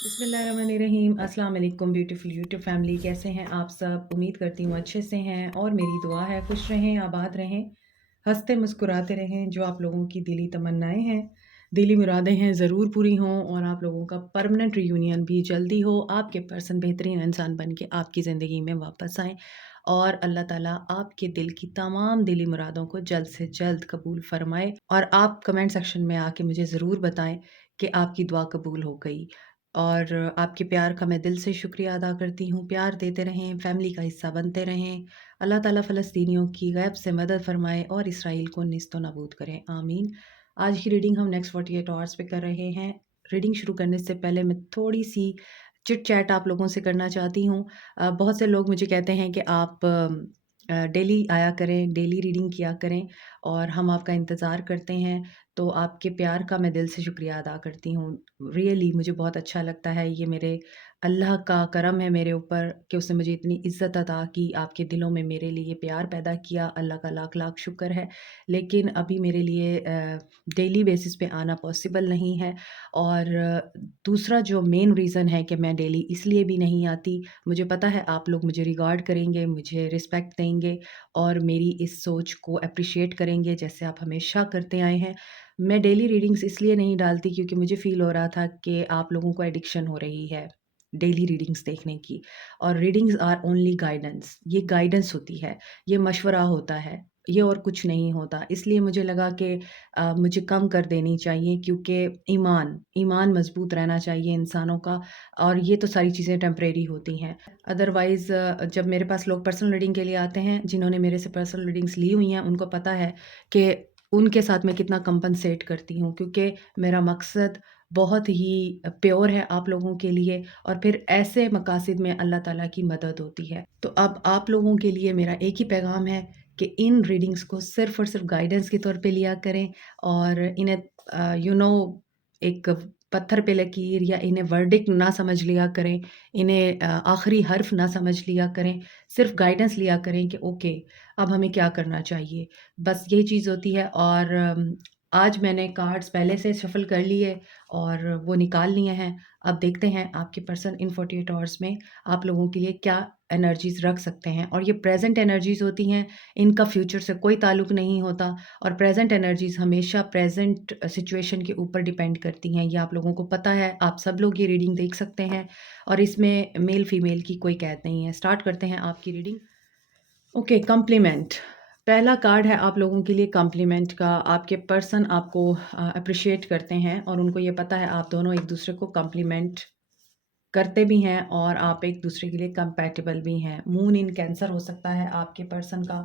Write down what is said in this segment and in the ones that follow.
बिस्मिल्लाहिर्रहमानिर्रहीम। अस्सलाम वालेकुम ब्यूटीफुल यूट्यूब फैमिली, कैसे हैं आप सब? उम्मीद करती हूँ अच्छे से हैं और मेरी दुआ है खुश रहें, आबाद रहें, हंसते मुस्कुराते रहें। जो आप लोगों की दिली तमन्नाएं हैं, दिली मुरादें हैं, ज़रूर पूरी हों और आप लोगों का परमानेंट रियूनियन भी जल्दी हो। आपके पर्सन बेहतरीन इंसान बन के आपकी ज़िंदगी में वापस आएँ और अल्लाह ताला आपके दिल की तमाम दिली मुरादों को जल्द से जल्द कबूल फरमाए। और आप कमेंट सेक्शन में आके मुझे ज़रूर बताएं कि आपकी दुआ कबूल हो गई। और आपके प्यार का मैं दिल से शुक्रिया अदा करती हूँ। प्यार देते रहें, फैमिली का हिस्सा बनते रहें। अल्लाह ताला फ़लस्तीनियों की गैब से मदद फ़रमाए और इसराइल को निस्तो नाबूद करें, आमीन। आज की रीडिंग हम नेक्स्ट 48 आवर्स पे कर रहे हैं। रीडिंग शुरू करने से पहले मैं थोड़ी-सी चिट चैट आप लोगों से करना चाहती हूँ। बहुत से लोग मुझे कहते हैं कि आप डेली आया करें, डेली रीडिंग किया करें और हम आपका इंतज़ार करते हैं। तो आपके प्यार का मैं दिल से शुक्रिया अदा करती हूँ। रियली मुझे बहुत अच्छा लगता है। ये मेरे अल्लाह का करम है मेरे ऊपर कि उसने मुझे इतनी इज़्ज़त अता की, आपके दिलों में मेरे लिए प्यार पैदा किया। अल्लाह का लाख-लाख शुक्र है। लेकिन अभी मेरे लिए डेली बेसिस पे आना पॉसिबल नहीं है। और दूसरा जो मेन रीज़न है कि मैं डेली इसलिए भी नहीं आती, मुझे पता है आप लोग मुझे रिगार्ड करेंगे, मुझे रिस्पेक्ट देंगे और मेरी इस सोच को एप्रिशिएट करेंगे जैसे आप हमेशा करते आए हैं। मैं डेली रीडिंग्स इसलिए नहीं डालती क्योंकि मुझे फ़ील हो रहा था कि आप लोगों को एडिक्शन हो रही है डेली रीडिंग्स देखने की। और रीडिंग्स आर ओनली गाइडेंस, ये गाइडेंस होती है, ये मशवरा होता है, ये और कुछ नहीं होता। इसलिए मुझे लगा कि मुझे कम कर देनी चाहिए क्योंकि ईमान मज़बूत रहना चाहिए इंसानों का। और ये तो सारी चीज़ें टेम्परेरी होती हैं। अदरवाइज़ जब मेरे पास लोग पर्सनल रीडिंग के लिए आते हैं, जिन्होंने मेरे से पर्सनल रीडिंग्स ली हुई हैं, उनको पता है कि उनके साथ मैं कितना कंपनसेट करती हूँ क्योंकि मेरा मकसद बहुत ही प्योर है आप लोगों के लिए और फिर ऐसे मकासद में अल्लाह ताला की मदद होती है। तो अब आप लोगों के लिए मेरा एक ही पैगाम है कि इन रीडिंग्स को सिर्फ़ और सिर्फ़ गाइडेंस के तौर पे लिया करें और इन्हें यू नो एक पत्थर पे लकीर या इन्हें वर्डिक्ट ना समझ लिया करें, इन्हें आखिरी हर्फ़ ना समझ लिया करें, सिर्फ़ गाइडेंस लिया करें कि ओके, अब हमें क्या करना चाहिए। बस यही चीज़ होती है। और आज मैंने कार्ड्स पहले से शफ़ल कर लिए और वो निकाल लिए हैं। अब देखते हैं आपके पर्सन इन 48 आवर्स में आप लोगों के लिए क्या एनर्जीज़ रख सकते हैं। और ये प्रेज़ेंट एनर्जीज़ होती हैं, इनका फ्यूचर से कोई ताल्लुक नहीं होता। और प्रेज़ेंट एनर्जीज़ हमेशा प्रेज़ेंट सिचुएशन के ऊपर डिपेंड करती हैं। ये आप लोगों को पता है, आप सब लोग ये रीडिंग देख सकते हैं और इसमें मेल-फीमेल की कोई कैद नहीं है। स्टार्ट करते हैं आपकी रीडिंग। Okay, compliment. पहला कार्ड है आप लोगों के लिए कॉम्प्लीमेंट का। आपके पर्सन आपको एप्रिशिएट करते हैं और उनको ये पता है आप दोनों एक-दूसरे को कॉम्प्लीमेंट करते भी हैं और आप एक-दूसरे के लिए कंपैटिबल भी हैं। मून इन कैंसर हो सकता है आपके पर्सन का।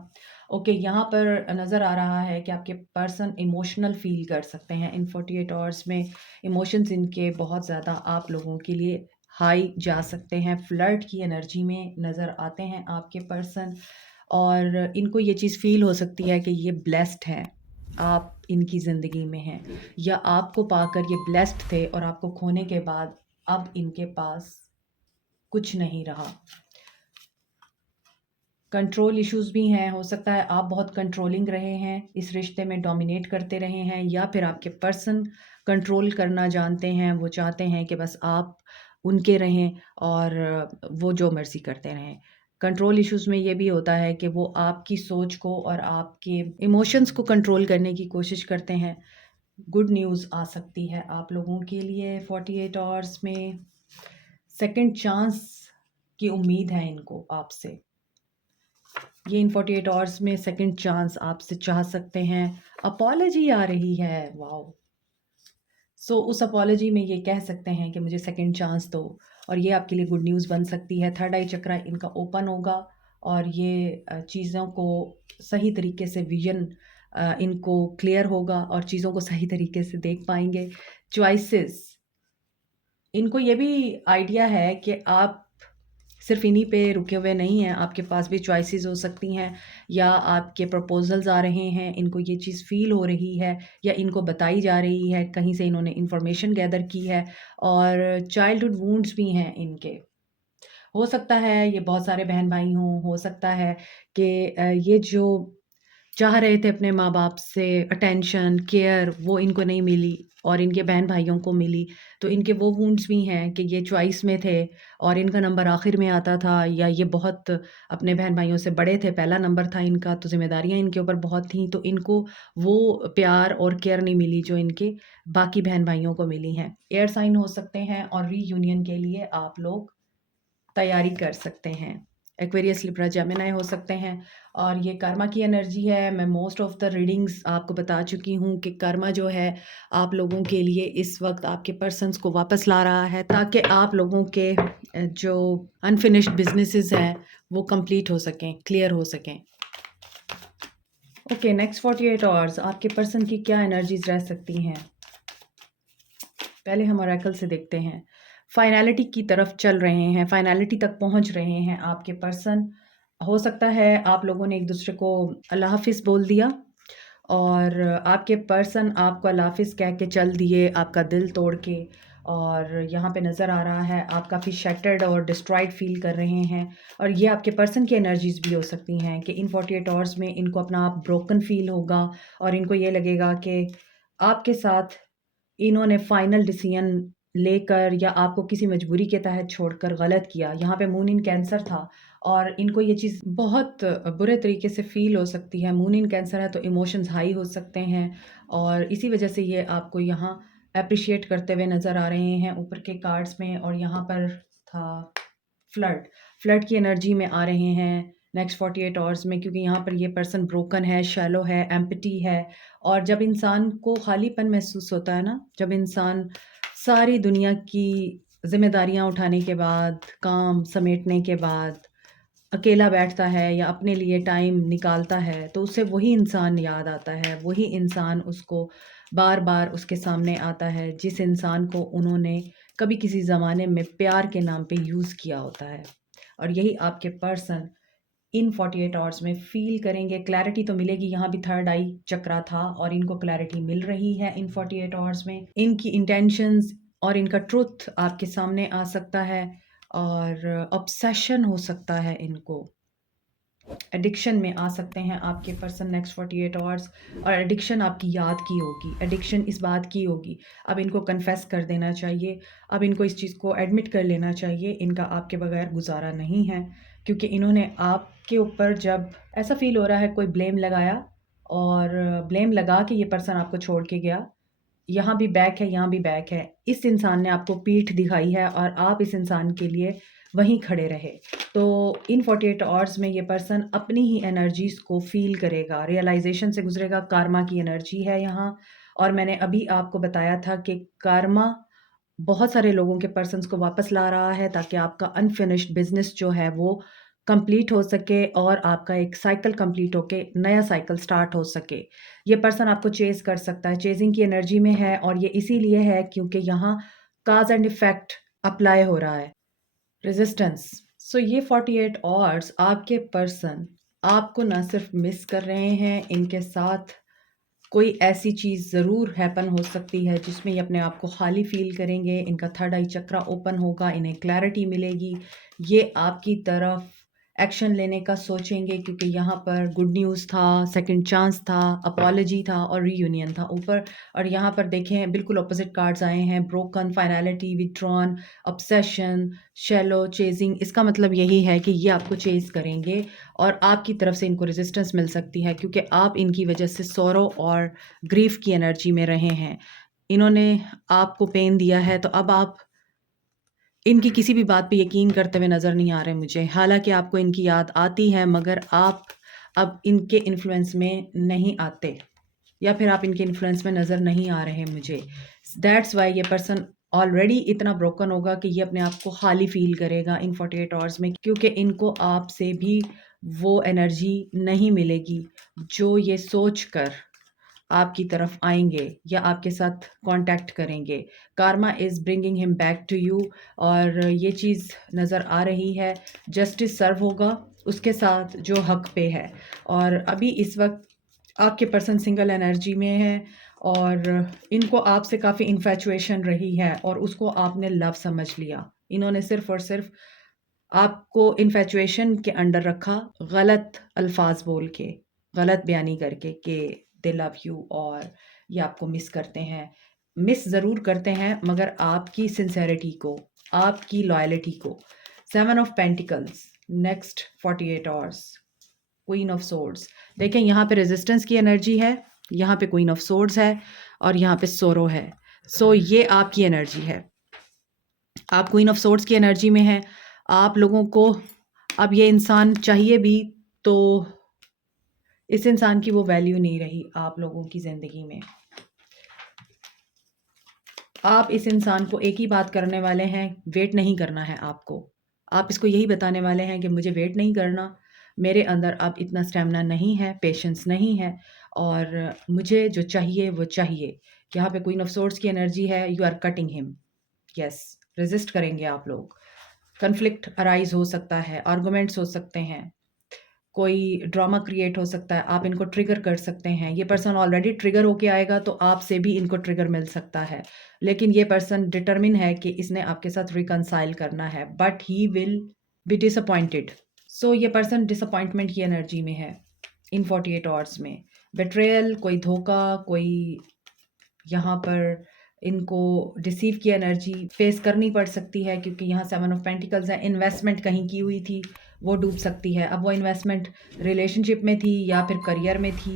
ओके, यहाँ पर नज़र आ रहा है कि आपके पर्सन इमोशनल फ़ील कर सकते हैं इन 48 आवर्स में। इमोशंस इनके बहुत ज़्यादा आप लोगों के लिए हाई जा सकते हैं। फ्लर्ट की एनर्जी में नज़र आते हैं आपके पर्सन और इनको ये चीज़ फ़ील हो सकती है कि ये ब्लेस्ड हैं, आप इनकी ज़िंदगी में हैं या आपको पाकर ये ब्लेस्ड थे और आपको खोने के बाद अब इनके पास कुछ नहीं रहा। कंट्रोल इश्यूज़ भी हैं, हो सकता है आप बहुत कंट्रोलिंग रहे हैं, इस रिश्ते में डोमिनेट करते रहे हैं या फिर आपके पर्सन कंट्रोल करना जानते हैं, वो चाहते हैं कि बस आप उनके रहें और वो जो मर्ज़ी करते रहें। कंट्रोल इश्यूज़ में ये भी होता है कि वो आपकी सोच को और आपके इमोशंस को कंट्रोल करने की कोशिश करते हैं। गुड न्यूज़ आ सकती है आप लोगों के लिए 48 आवर्स में। सेकंड चांस की उम्मीद है इनको आपसे। ये इन 48 आवर्स में सेकंड चांस आपसे चाह सकते हैं। अपॉलजी आ रही है, वॉव! सो उस अपॉलजी में ये कह सकते हैं कि मुझे सेकंड चांस दो और ये आपके लिए गुड न्यूज़ बन सकती है। थर्ड आई चक्रा इनका ओपन होगा और ये चीज़ों को सही तरीके से विज़न इनको क्लियर होगा और चीज़ों को सही तरीके से देख पाएँगे। चॉइसेस, इनको ये भी आइडिया है कि आप सिर्फ़ इन्हीं पे रुके हुए नहीं हैं, आपके पास भी चॉइसेस हो सकती हैं या आपके प्रपोज़ल्स आ रहे हैं, इनको ये चीज़ फ़ील हो रही है या इनको बताई जा रही है, कहीं से इन्होंने इन्फॉर्मेशन गैदर की है। और चाइल्डहुड वुंड्स भी हैं इनके। हो सकता है ये बहुत सारे बहन-भाई हों, हो सकता है कि ये जो चाह रहे थे अपने माँ-बाप से अटेंशन, केयर, वो इनको नहीं मिली और इनके बहन भाइयों को मिली, तो इनके वो वुंड्स भी हैं कि ये चॉइस में थे और इनका नंबर आखिर में आता था, या ये बहुत अपने बहन भाइयों से बड़े थे, पहला नंबर था इनका, तो ज़िम्मेदारियाँ इनके ऊपर बहुत थीं, तो इनको वो प्यार और केयर नहीं मिली जो इनके बाकी बहन भाइयों को मिली हैं। एयर साइन हो सकते हैं और रीयूनियन के लिए आप लोग तैयारी कर सकते हैं। एक्वेरियस, लिब्रा, जेमिनी हो सकते हैं और ये कर्मा की एनर्जी है। मैं मोस्ट ऑफ द रीडिंग्स आपको बता चुकी हूँ कि कर्मा जो है आप लोगों के लिए इस वक्त आपके पर्सन्स को वापस ला रहा है, ताकि आप लोगों के जो अनफिनिश्ड बिजनेसेस हैं वो कंप्लीट हो सकें, क्लियर हो सकें। ओके, नेक्स्ट 48 आवर्स आपके पर्सन की क्या एनर्जीज रह सकती हैं। पहले हम ऑरेकल से देखते हैं। फाइनलिटी की तरफ चल रहे हैं, फाइनलिटी तक पहुंच रहे हैं आपके पर्सन। हो सकता है आप लोगों ने एक दूसरे को अल्लाह हाफिज़ बोल दिया और आपके पर्सन आपको अल्लाह हाफिज़ कह के चल दिए, आपका दिल तोड़ के। और यहाँ पे नज़र आ रहा है आप काफ़ी शैटर्ड और डिस्ट्रॉयड फील कर रहे हैं, और ये आपके पर्सन की एनर्जीज भी हो सकती हैं कि इन 48 आवर्स में इनको अपना आप ब्रोकन फील होगा और इनको ये लगेगा कि आपके साथ इन्होंने फाइनल डिसीजन लेकर या आपको किसी मजबूरी के तहत छोड़कर गलत किया। यहाँ पे मून इन कैंसर था और इनको ये चीज़ बहुत बुरे तरीके से फ़ील हो सकती है। मून इन कैंसर है तो इमोशंस हाई हो सकते हैं और इसी वजह से ये आपको यहाँ एप्रिशिएट करते हुए नज़र आ रहे हैं ऊपर के कार्ड्स में। और यहाँ पर था फ्लड, फ्लड की एनर्जी में आ रहे हैं नेक्स्ट 48 आवर्स में, क्योंकि यहाँ पर ये पर्सन ब्रोकन है, शैलो है, एम्पटी है। और जब इंसान को खालीपन महसूस होता है ना, जब इंसान सारी दुनिया की ज़िम्मेदारियाँ उठाने के बाद, काम समेटने के बाद अकेला बैठता है या अपने लिए टाइम निकालता है, तो उसे वही इंसान याद आता है, वही इंसान उसको बार-बार उसके सामने आता है, जिस इंसान को उन्होंने कभी किसी ज़माने में प्यार के नाम पे यूज़ किया होता है। और यही आपके पर्सन इन 48 आवर्स में फ़ील करेंगे। क्लैरिटी तो मिलेगी, यहाँ भी थर्ड आई चक्रा था और इनको क्लैरिटी मिल रही है इन 48 आवर्स में। इनकी इंटेंशंस और इनका ट्रुथ आपके सामने आ सकता है और ऑब्सेशन हो सकता है इनको। एडिक्शन में आ सकते हैं आपके पर्सन नेक्स्ट 48 आवर्स, और एडिक्शन आपकी याद की होगी, एडिक्शन इस बात की होगी। अब इनको कन्फेस कर देना चाहिए, अब इनको इस चीज़ को एडमिट कर लेना चाहिए, इनका आपके बगैर गुजारा नहीं है, क्योंकि इन्होंने आपके ऊपर जब ऐसा फ़ील हो रहा है कोई ब्लेम लगाया और ब्लेम लगा के ये पर्सन आपको छोड़ के गया। यहाँ भी बैक है, यहाँ भी बैक है। इस इंसान ने आपको पीठ दिखाई है और आप इस इंसान के लिए वहीं खड़े रहे। तो इन 48 आवर्स में ये पर्सन अपनी ही एनर्जीज़ को फ़ील करेगा, रियलाइज़ेशन से गुज़रेगा। कार्मा की एनर्जी है यहाँ, और मैंने अभी आपको बताया था कि कार्मा बहुत सारे लोगों के पर्सन्स को वापस ला रहा है ताकि आपका अनफिनिश्ड बिज़नेस जो है वो कंप्लीट हो सके और आपका एक साइकिल कंप्लीट होके नया साइकिल स्टार्ट हो सके। ये पर्सन आपको चेज़ कर सकता है, चेज़िंग की एनर्जी में है, और ये इसीलिए है क्योंकि यहाँ काज़ एंड इफ़ेक्ट अप्लाई हो रहा है। रेजिस्टेंस। सो ये 48 आवर्स आपके पर्सन आपको ना सिर्फ मिस कर रहे हैं, इनके साथ कोई ऐसी चीज़ ज़रूर हैपन हो सकती है जिसमें ये अपने आप को खाली फ़ील करेंगे। इनका थर्ड आई चक्रा ओपन होगा, इन्हें क्लैरिटी मिलेगी, ये आपकी तरफ एक्शन लेने का सोचेंगे, क्योंकि यहाँ पर गुड न्यूज़ था, सेकंड चांस था, अपॉलजी था और रीयूनियन था ऊपर। और यहाँ पर देखें बिल्कुल ऑपोजिट कार्ड्स आए हैं, broken, finality, withdrawn, obsession, shallow, chasing. इसका मतलब यही है कि ये आपको चेज़ करेंगे और आपकी तरफ से इनको रेजिस्टेंस मिल सकती है, क्योंकि आप इनकी वजह से सॉरो और ग्रीफ की एनर्जी में रहे हैं। इन्होंने आपको पेन दिया है, तो अब आप इनकी किसी भी बात पे यकीन करते हुए नज़र नहीं आ रहे मुझे। हालाँकि आपको इनकी याद आती है, मगर आप अब इनके इन्फ्लुएंस में नहीं आते, या फिर आप इनके इन्फ्लुएंस में नज़र नहीं आ रहे मुझे। दैट्स व्हाई ये पर्सन ऑलरेडी इतना ब्रोकन होगा कि ये अपने आप को खाली फ़ील करेगा इन 48 आवर्स में, क्योंकि इनको आपसे भी वो एनर्जी नहीं मिलेगी जो ये सोच कर आपकी तरफ आएँगे या आपके साथ कॉन्टैक्ट करेंगे। Karma is bringing him back to you, और ये चीज़ नज़र आ रही है। जस्टिस सर्व होगा उसके साथ जो हक पे है। और अभी इस वक्त आपके पर्सन सिंगल एनर्जी में है और इनको आपसे काफ़ी इन्फैचुएशन रही है और उसको आपने लव समझ लिया। इन्होंने सिर्फ़ और सिर्फ़ आपको इन्फैचुएशन के अंडर रखा, गलत अल्फाज बोल के, गलत बयानी करके कि दे लव यू और ये आपको मिस करते हैं। मिस ज़रूर करते हैं मगर आपकी सिंसेरिटी को, आपकी लॉयल्टी को। 7 of pentacles, next 48 hours, queen of swords. देखें यहाँ पे रेजिस्टेंस की एनर्जी है, यहाँ पे क्वीन ऑफ सोर्ड्स है और यहाँ पे सोरो है। सो ये आपकी एनर्जी है, आप क्वीन ऑफ सोर्ड्स की एनर्जी में हैं। आप लोगों को अब ये इंसान चाहिए भी तो इस इंसान की वो वैल्यू नहीं रही आप लोगों की ज़िंदगी में। आप इस इंसान को एक ही बात करने वाले हैं, वेट नहीं करना है आपको। आप इसको यही बताने वाले हैं कि मुझे वेट नहीं करना, मेरे अंदर अब इतना स्टैमिना नहीं है, पेशेंस नहीं है और मुझे जो चाहिए वो चाहिए। यहाँ पे क्वीन ऑफ सोर्ड्स की एनर्जी है, you are cutting him. Yes, resist करेंगे आप लोग। कन्फ्लिक्ट अराइज हो सकता है, आर्गुमेंट्स हो सकते हैं, कोई ड्रामा क्रिएट हो सकता है, आप इनको ट्रिगर कर सकते हैं। ये पर्सन ऑलरेडी ट्रिगर होके आएगा तो आपसे भी इनको ट्रिगर मिल सकता है, लेकिन ये पर्सन डिटरमिन है कि इसने आपके साथ रिकंसाइल करना है, but he will be disappointed. So ये पर्सन डिसअपॉइंटमेंट की एनर्जी में है इन 48 आवर्स में। बेट्रेयल, कोई धोखा, कोई यहाँ पर इनको डिसीव की एनर्जी फेस करनी पड़ सकती है क्योंकि यहाँ 7 ऑफ पेंटिकल्स है। इन्वेस्टमेंट कहीं की हुई थी वो डूब सकती है। अब वो इन्वेस्टमेंट रिलेशनशिप में थी या फिर करियर में थी।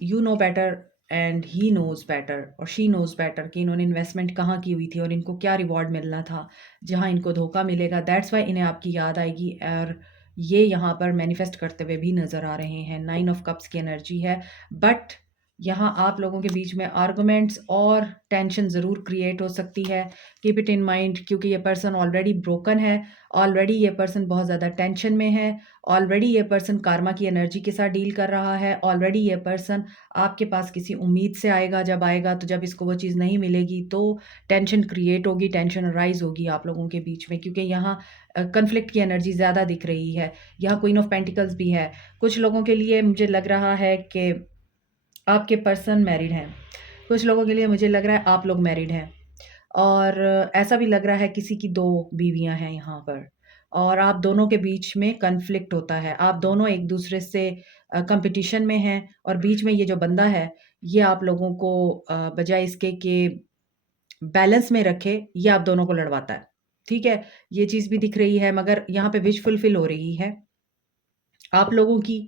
You know better and he knows better और शी नोज बेटर कि इन्होंने इन्वेस्टमेंट कहाँ की हुई थी और इनको क्या रिवॉर्ड मिलना था। जहाँ इनको धोखा मिलेगा दैट्स वाई इन्हें आपकी याद आएगी और ये यहाँ पर मैनिफेस्ट करते हुए भी नज़र आ रहे हैं। 9 ऑफ कप्स की एनर्जी है, बट यहाँ आप लोगों के बीच में आर्गुमेंट्स और टेंशन ज़रूर क्रिएट हो सकती है। कीप इट इन माइंड क्योंकि ये पर्सन ऑलरेडी ब्रोकन है, ऑलरेडी ये पर्सन बहुत ज़्यादा टेंशन में है, ऑलरेडी ये पर्सन कार्मा की एनर्जी के साथ डील कर रहा है, ऑलरेडी ये पर्सन आपके पास किसी उम्मीद से आएगा, जब आएगा तो जब इसको वो चीज़ नहीं मिलेगी तो टेंशन क्रिएट होगी, टेंशन राइज होगी आप लोगों के बीच में क्योंकि यहाँ कन्फ्लिक्ट की एनर्जी ज़्यादा दिख रही है। यहाँ क्वीन ऑफ पेंटिकल्स भी है। कुछ लोगों के लिए मुझे लग रहा है कि आपके पर्सन मैरिड हैं, कुछ लोगों के लिए मुझे लग रहा है आप लोग मैरिड हैं और ऐसा भी लग रहा है किसी की 2 बीवियाँ हैं यहाँ पर और आप दोनों के बीच में कन्फ्लिक्ट होता है। आप दोनों एक दूसरे से कॉम्पिटिशन में हैं और बीच में ये जो बंदा है, ये आप लोगों को बजाय इसके कि बैलेंस में रखे, ये आप दोनों को लड़वाता है। ठीक है? ये चीज़ भी दिख रही है मगर यहाँ पे विश फुलफिल हो रही है आप लोगों की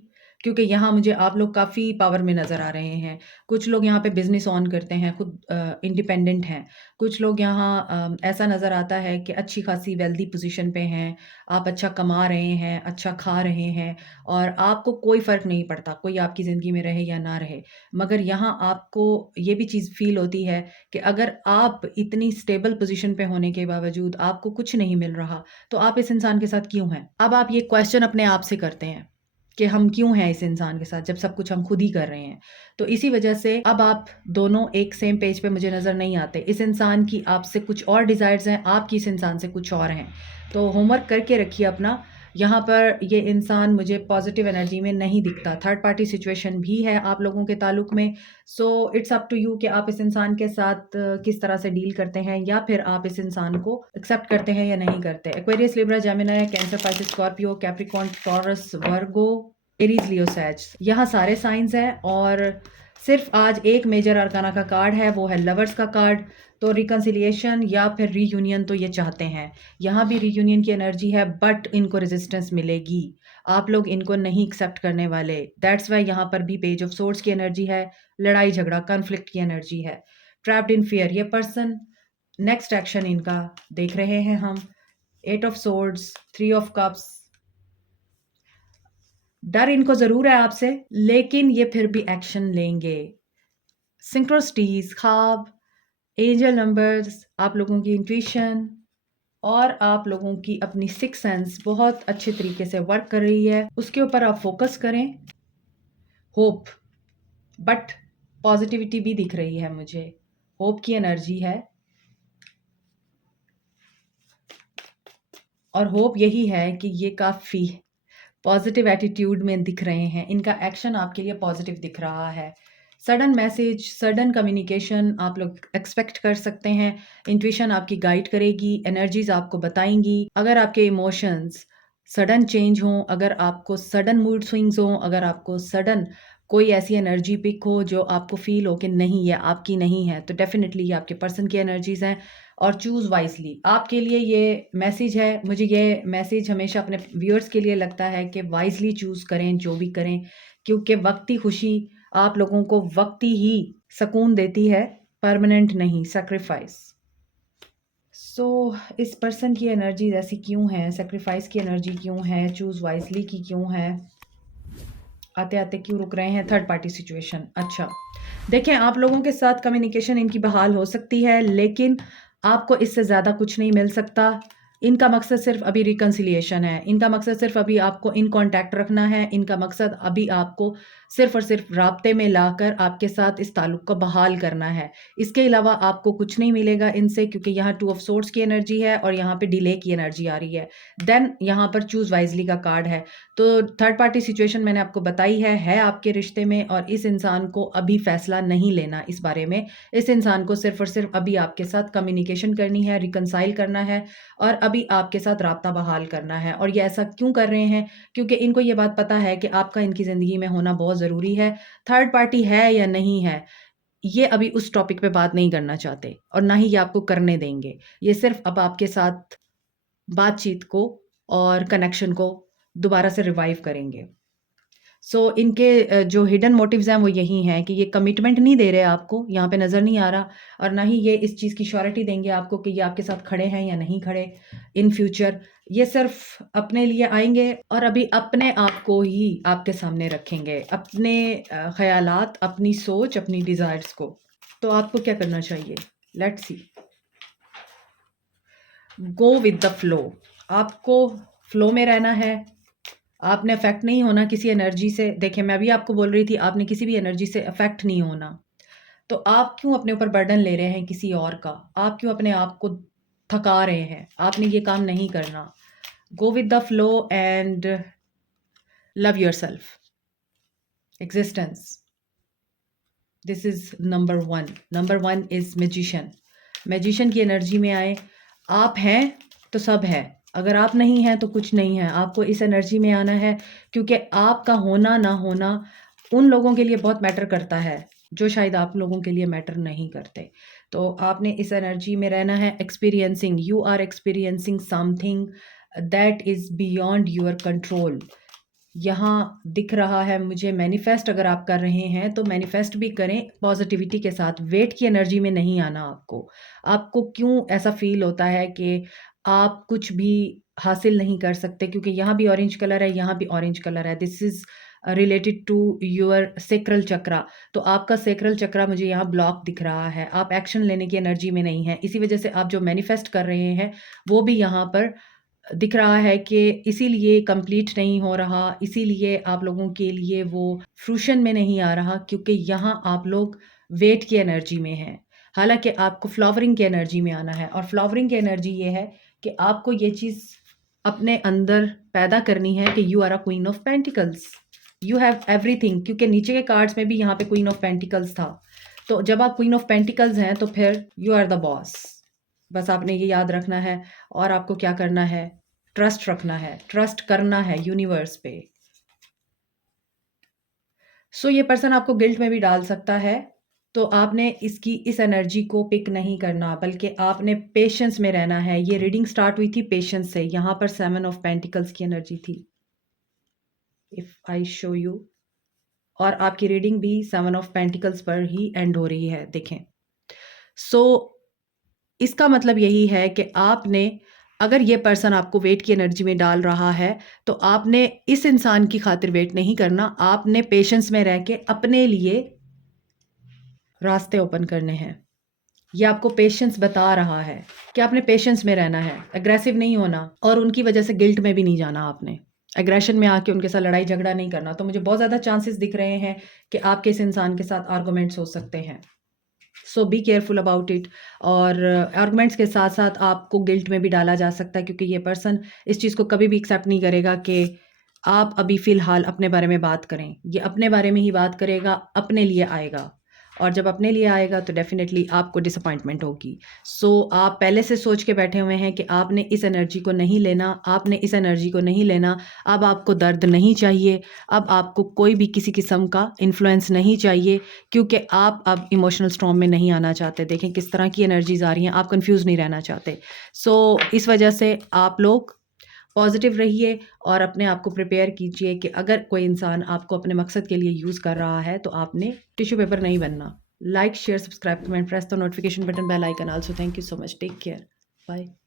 क्योंकि यहाँ मुझे आप लोग काफ़ी पावर में नज़र आ रहे हैं। कुछ लोग यहाँ पे बिज़नेस ऑन करते हैं, खुद इंडिपेंडेंट हैं। कुछ लोग यहाँ ऐसा नज़र आता है कि अच्छी खासी वेल्दी पोज़ीशन पे हैं, आप अच्छा कमा रहे हैं, अच्छा खा रहे हैं और आपको कोई फ़र्क नहीं पड़ता, कोई आपकी ज़िंदगी में रहे या ना रहे। मगर यहाँ आपको ये भी चीज़ फ़ील होती है कि अगर आप इतनी स्टेबल पोज़ीशन पे होने के बावजूद आपको कुछ नहीं मिल रहा, तो आप इस इंसान के साथ क्यों हैं? अब आप ये क्वेश्चन अपने आप से करते हैं कि हम क्यों हैं इस इंसान के साथ जब सब कुछ हम खुद ही कर रहे हैं। तो इसी वजह से अब आप दोनों एक सेम पेज पे मुझे नज़र नहीं आते। इस इंसान की आपसे कुछ और डिज़ायर्स हैं, आपकी इस इंसान से कुछ और हैं। तो होमवर्क करके रखिए अपना। यहाँ पर ये इंसान मुझे पॉजिटिव एनर्जी में नहीं दिखता। थर्ड पार्टी सिचुएशन भी है आप लोगों के ताल्लुक में। So it's up to you कि आप इस इंसान के साथ किस तरह से डील करते हैं या फिर आप इस इंसान को एक्सेप्ट करते हैं या नहीं करते। Aquarius, Libra, Gemini, Cancer, Pisces, Scorpio, Capricorn, Taurus, Virgo, Aries, Leo, Sag, यहाँ सारे साइंस हैं और सिर्फ आज एक मेजर अरकाना का कार्ड है, वो है लवर्स का कार्ड। तो रिकन्सिलिएशन या फिर रीयूनियन तो ये चाहते हैं। यहाँ भी रीयूनियन की एनर्जी है बट इनको रेजिस्टेंस मिलेगी, आप लोग इनको नहीं एक्सेप्ट करने वाले। दैट्स वाई यहाँ पर भी पेज ऑफ सोर्ड्स की एनर्जी है, लड़ाई झगड़ा कॉन्फ्लिक्ट की एनर्जी है। ट्रैप्ड इन फियर, ये पर्सन नेक्स्ट एक्शन इनका देख रहे हैं हम। 8 ऑफ सोर्ड्स, 3 ऑफ कप्स, डर इनको ज़रूर है आपसे लेकिन ये फिर भी एक्शन लेंगे। सिंक्रोसिटीज़, ख्वाब, एंजल नंबर्स, आप लोगों की इंट्यूशन और आप लोगों की अपनी सिक्स सेंस बहुत अच्छे तरीके से वर्क कर रही है, उसके ऊपर आप फोकस करें। होप, बट पॉजिटिविटी भी दिख रही है मुझे, होप की एनर्जी है और होप यही है कि ये काफ़ी पॉजिटिव एटीट्यूड में दिख रहे हैं। इनका एक्शन आपके लिए पॉजिटिव दिख रहा है। सडन मैसेज, सडन कम्युनिकेशन आप लोग एक्सपेक्ट कर सकते हैं। इंट्यूशन आपकी गाइड करेगी, एनर्जीज आपको बताएंगी। अगर आपके इमोशंस सडन चेंज हों, अगर आपको सडन मूड स्विंग्स हों, अगर आपको सडन कोई ऐसी एनर्जी पिक हो जो आपको फ़ील हो कि नहीं ये आपकी नहीं है, तो डेफ़िनेटली ये आपके पर्सन की एनर्जीज़ हैं और चूज़ वाइज़ली। आपके लिए ये मैसेज है, मुझे ये मैसेज हमेशा अपने व्यूअर्स के लिए लगता है कि वाइज़ली चूज़ करें जो भी करें, क्योंकि वक़्ती खुशी आप लोगों को वक़्ती ही सुकून देती है, परमानेंट नहीं, सैक्रिफ़ाइस। सो इस पर्सन की एनर्जीज़ ऐसी क्यों हैं? सैक्रिफ़ाइस की एनर्जी क्यों है? चूज़ वाइज़ली की क्यों है? आते-आते क्यों रुक रहे हैं? Third party situation. अच्छा, देखें आप लोगों के साथ कम्युनिकेशन इनकी बहाल हो सकती है, लेकिन आपको इससे ज़्यादा कुछ नहीं मिल सकता। इनका मकसद सिर्फ़ अभी रिकन्सिलिएशन है। इनका मकसद सिर्फ़ अभी आपको इन कॉन्टैक्ट रखना है। इनका मकसद अभी आपको सिर्फ़ और सिर्फ़ राब्ते में लाकर आपके साथ इस ताल्लुक़ को बहाल करना है। इसके अलावा आपको कुछ नहीं मिलेगा इनसे, क्योंकि यहाँ 2 ऑफ सोर्ड्स की एनर्जी है और यहाँ पे डिले की एनर्जी आ रही है। देन यहाँ पर चूज़ वाइज़ली का कार्ड है। तो थर्ड पार्टी सिचुएशन मैंने आपको बताई है आपके रिश्ते में, और इस इंसान को अभी फ़ैसला नहीं लेना इस बारे में। इस इंसान को सिर्फ़ और सिर्फ़ अभी आपके साथ कम्युनिकेशन करनी है, रिकंसाइल करना है और अभी आपके साथ राब्ता बहाल करना है। और ये ऐसा क्यों कर रहे हैं? क्योंकि इनको ये बात पता है कि आपका इनकी ज़िंदगी में होना बहुत ज़रूरी है। थर्ड पार्टी है या नहीं है, ये अभी उस टॉपिक पे बात नहीं करना चाहते और ना ही ये आपको करने देंगे। ये सिर्फ़ अब आपके साथ बातचीत को और कनेक्शन को दोबारा से रिवाइव करेंगे। इनके जो हिडन मोटिव्स हैं वो यही हैं कि ये कमिटमेंट नहीं दे रहे आपको, यहाँ पे नज़र नहीं आ रहा, और ना ही ये इस चीज़ की श्योरिटी देंगे आपको कि ये आपके साथ खड़े हैं या नहीं खड़े इन फ्यूचर। ये सिर्फ़ अपने लिए आएँगे और अभी अपने आप को ही आपके सामने रखेंगे, अपने ख़यालात, अपनी सोच, अपनी डिज़ायर्स को। तो आपको क्या करना चाहिए? Let's see. Go with the flow. आपको फ्लो में रहना है। आपने अफेक्ट नहीं होना किसी एनर्जी से। देखिए मैं अभी आपको बोल रही थी आपने किसी भी एनर्जी से अफेक्ट नहीं होना। तो आप क्यों अपने ऊपर बर्डन ले रहे हैं किसी और का? आप क्यों अपने आप को थका रहे हैं? आपने ये काम नहीं करना। Go with the flow and love yourself. Existence, this is number 1। Number 1 is magician. Magician की एनर्जी में आए। आप हैं तो सब है, अगर आप नहीं हैं तो कुछ नहीं है। आपको इस एनर्जी में आना है, क्योंकि आपका होना ना होना उन लोगों के लिए बहुत मैटर करता है जो शायद आप लोगों के लिए मैटर नहीं करते। तो आपने इस एनर्जी में रहना है। Experiencing, you are experiencing something that is beyond your control. यहाँ दिख रहा है मुझे मैनिफेस्ट अगर आप कर रहे हैं तो मैनिफेस्ट भी करें पॉजिटिविटी के साथ। वेट की एनर्जी में नहीं आना आपको। आपको क्यों ऐसा फ़ील होता है कि आप कुछ भी हासिल नहीं कर सकते, क्योंकि यहाँ भी ऑरेंज कलर है, यहाँ भी ऑरेंज कलर है। This is related to your sacral chakra. तो आपका सेक्रल चक्रा मुझे यहाँ ब्लॉक दिख रहा है। आप एक्शन लेने की एनर्जी में नहीं हैं। इसी वजह से आप जो मैनिफेस्ट कर रहे हैं वो भी यहाँ पर दिख रहा है कि इसीलिए कंप्लीट नहीं हो रहा, इसीलिए आप लोगों के लिए वो फ्रूशन में नहीं आ रहा, क्योंकि यहाँ आप लोग वेट की एनर्जी में हैं। हालाँकि आपको फ्लावरिंग की एनर्जी में आना है, और फ्लावरिंग की एनर्जी ये है कि आपको ये चीज़ अपने अंदर पैदा करनी है कि you are a queen of pentacles. You have everything, क्योंकि नीचे के कार्ड्स में भी यहाँ पे क्वीन ऑफ पेंटिकल्स था। तो जब आप क्वीन ऑफ पेंटिकल्स हैं तो फिर यू आर द बॉस। बस आपने ये याद रखना है, और आपको क्या करना है? ट्रस्ट रखना है, ट्रस्ट करना है यूनिवर्स पे। ये पर्सन आपको गिल्ट में भी डाल सकता है, तो आपने इस एनर्जी को पिक नहीं करना, बल्कि आपने पेशेंस में रहना है। ये रीडिंग स्टार्ट हुई थी पेशेंस से। यहाँ पर 7 ऑफ पेंटिकल्स की एनर्जी थी, इफ आई शो यू, और आपकी रीडिंग भी 7 ऑफ पेंटिकल्स पर ही एंड हो रही है। देखें, सो इसका मतलब यही है कि आपने, अगर ये पर्सन आपको वेट की एनर्जी में डाल रहा है, तो आपने इस इंसान की खातिर वेट नहीं करना। आपने पेशेंस में रह के अपने लिए रास्ते ओपन करने हैं। ये आपको पेशेंस बता रहा है कि आपने पेशेंस में रहना है, एग्रेसिव नहीं होना, और उनकी वजह से गिल्ट में भी नहीं जाना। आपने एग्रेशन में आके उनके साथ लड़ाई झगड़ा नहीं करना। तो मुझे बहुत ज़्यादा चांसेस दिख रहे हैं कि आपके इस इंसान के साथ आर्गुमेंट्स हो सकते हैं। सो बी केयरफुल अबाउट इट। और आर्गुमेंट्स के साथ साथ आपको गिल्ट में भी डाला जा सकता है, क्योंकि ये पर्सन इस चीज़ को कभी भी एक्सेप्ट नहीं करेगा कि आप अभी फ़िलहाल अपने बारे में बात करें। ये अपने बारे में ही बात करेगा, अपने लिए आएगा, और जब अपने लिए आएगा तो डेफ़िनेटली आपको डिसअपॉइंटमेंट होगी। सो आप पहले से सोच के बैठे हुए हैं कि आपने इस एनर्जी को नहीं लेना, आपने इस एनर्जी को नहीं लेना, अब आपको दर्द नहीं चाहिए, अब आपको कोई भी किसी किस्म का इन्फ्लुएंस नहीं चाहिए, क्योंकि आप अब इमोशनल स्टॉर्म में नहीं आना चाहते। देखें किस तरह की एनर्जीज़ आ रही हैं, आप कन्फ्यूज़ नहीं रहना चाहते। सो इस वजह से आप लोग पॉजिटिव रहिए और अपने आप को प्रिपेयर कीजिए कि अगर कोई इंसान आपको अपने मकसद के लिए यूज़ कर रहा है तो आपने टिश्यू पेपर नहीं बनना। Like, share, subscribe, comment, press the notification button, bell icon. Also thank you so much. Take care. Bye.